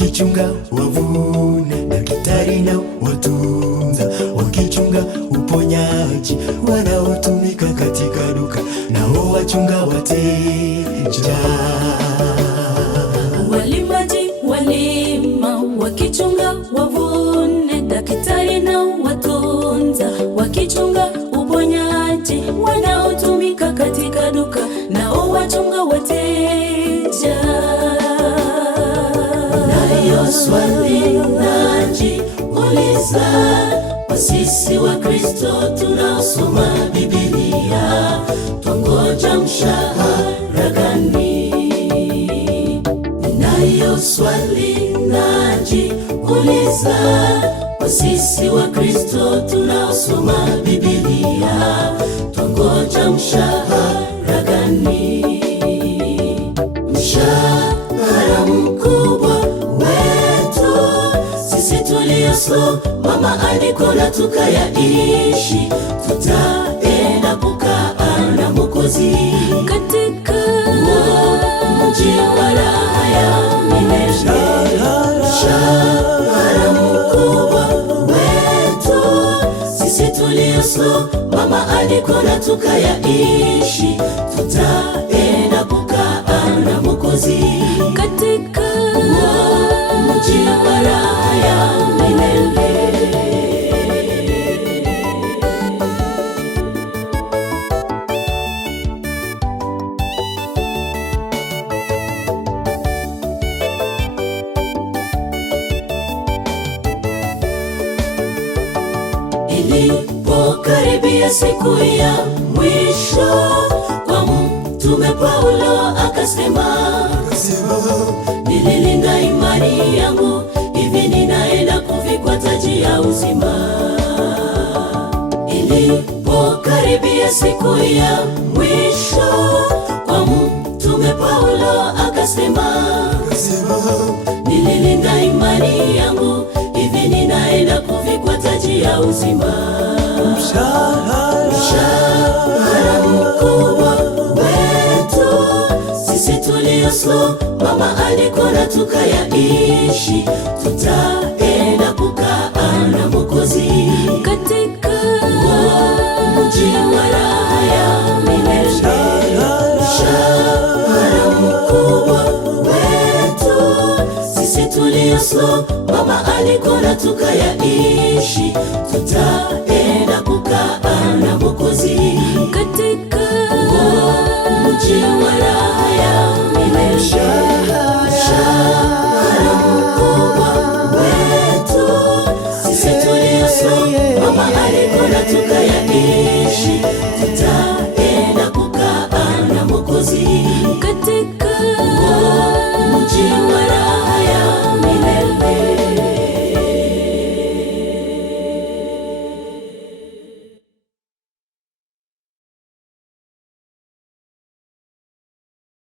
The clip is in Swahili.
wakichunga wavune, daktari na watunza, wakichunga uponyaji, wanaotumika katika duka, nao wachunga wateja. Walimaji walima, wakichunga wavune, daktari na watunza, wakichunga uponyaji, wanaotumika katika duka, nao wachunga wateja. Nayo swali najiuliza, kwa sisi wa Kristo tunaosoma Biblia, twangoja mshahara gani? Nayo swali najiuliza, kwa sisi wa Kristo tunaosoma Biblia, twangoja mshahara gani? Mshahara mkubwa wetu sisi tuliosoma maandiko na tukayaishi, tutaenda kukaa na Mwokozi katika mji wa raha ya milele. Mshahara mkubwa wetu sisi tuliosoma maandiko na tukayaishi, tutaenda kukaa na Mwokozi katika mji wa raha ya milele. Ilipokaribia siku ya mwisho, kwa Mtume Paulo akasema, nililinda imani yangu, hivi ninaenda kuvikwa taji ya uzima. Ilipokaribia siku ya mwisho, kwa Mtume Paulo akasema, nililinda imani yangu, hivi ninaenda kuvikwa taji ya uzima. Mshahara mkubwa wetu sisi tuliosoma maandiko na tukayaishi, tutaenda kukaa na Mwokozi katika mji wa raha ya milele. Mshahara mkubwa wetu sisi tuliosoma maandiko na tukayaishi, tutaenda